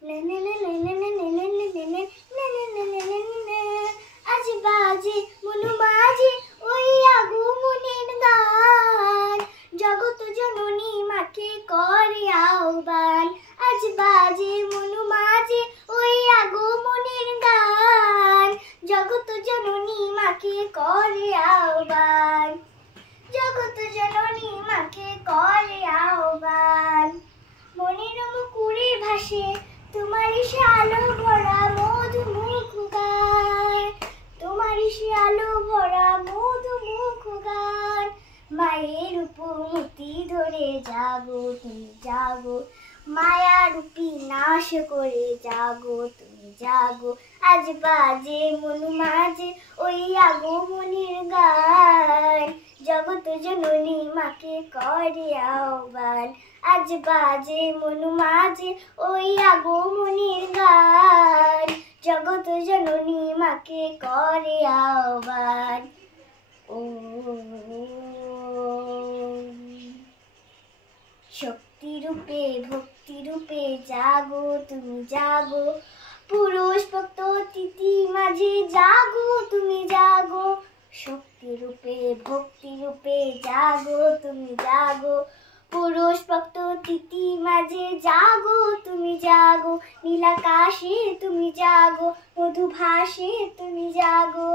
আজ বাজে মনু মাঝে ওই আগমনের গান, জগত জননী মাকে করে আহ্বান। আজ বাজে মনু মাঝে ওই আগমনের গান, জগত জননী মাকে করে আহ্বান, জগত জননী মাকে করে আহ্বান। মনের মুকুরে ভাসে তোমারই সে আলো ভরা মধুমুখ গান, তোমারই সে আলো ভরা মধুমুখ গান। মায়ের উপমতি ধরে জাগো তুমি জাগো, মায়া রূপী নাশ করে জাগো তুমি জাগো। আজ বাজে মনু মাঝে ওই আগমনের গান, জগত জননী মাকে করে আহ্বান। আজ বাজে মনু মাঝে ওই আগমনের গান, জগত জননী মাকে করে আহ্বান। শক্তি রূপে ভক্তি রূপে জাগো তুমি জাগো, পুরুষ ভক্ত তিথি মাঝে জাগো তুমি জাগো। শক্তি রূপে ভক্তি রূপে জাগো তুমি জাগো, পুরুষ ভক্ত তিথি মাঝে জাগো তুমি জাগো। নীলাকাশে তুমি জাগো, মধুভাসে তুমি জাগো,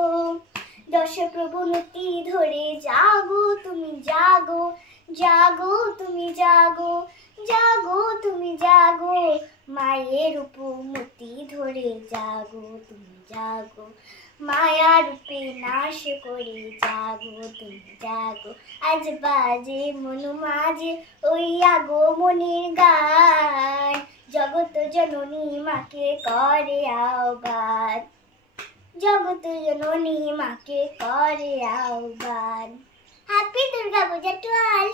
দশ প্রবনতি ধরে জাগো তুমি জাগো, জাগো তুমি জাগো, জাগো তুমি জাগো। মায়ের উপমতি ধরে জাগো তুমি জাগো, মায়া রূপে নাশ করে জাগো তুমি জাগো। আজ বাজে মনু মাঝে ওই আগমনের গান, জগত জননী মাকে করে আহ্বান, জগত জননী মাকে করে আহ্বান। Happy Durga Puja to all.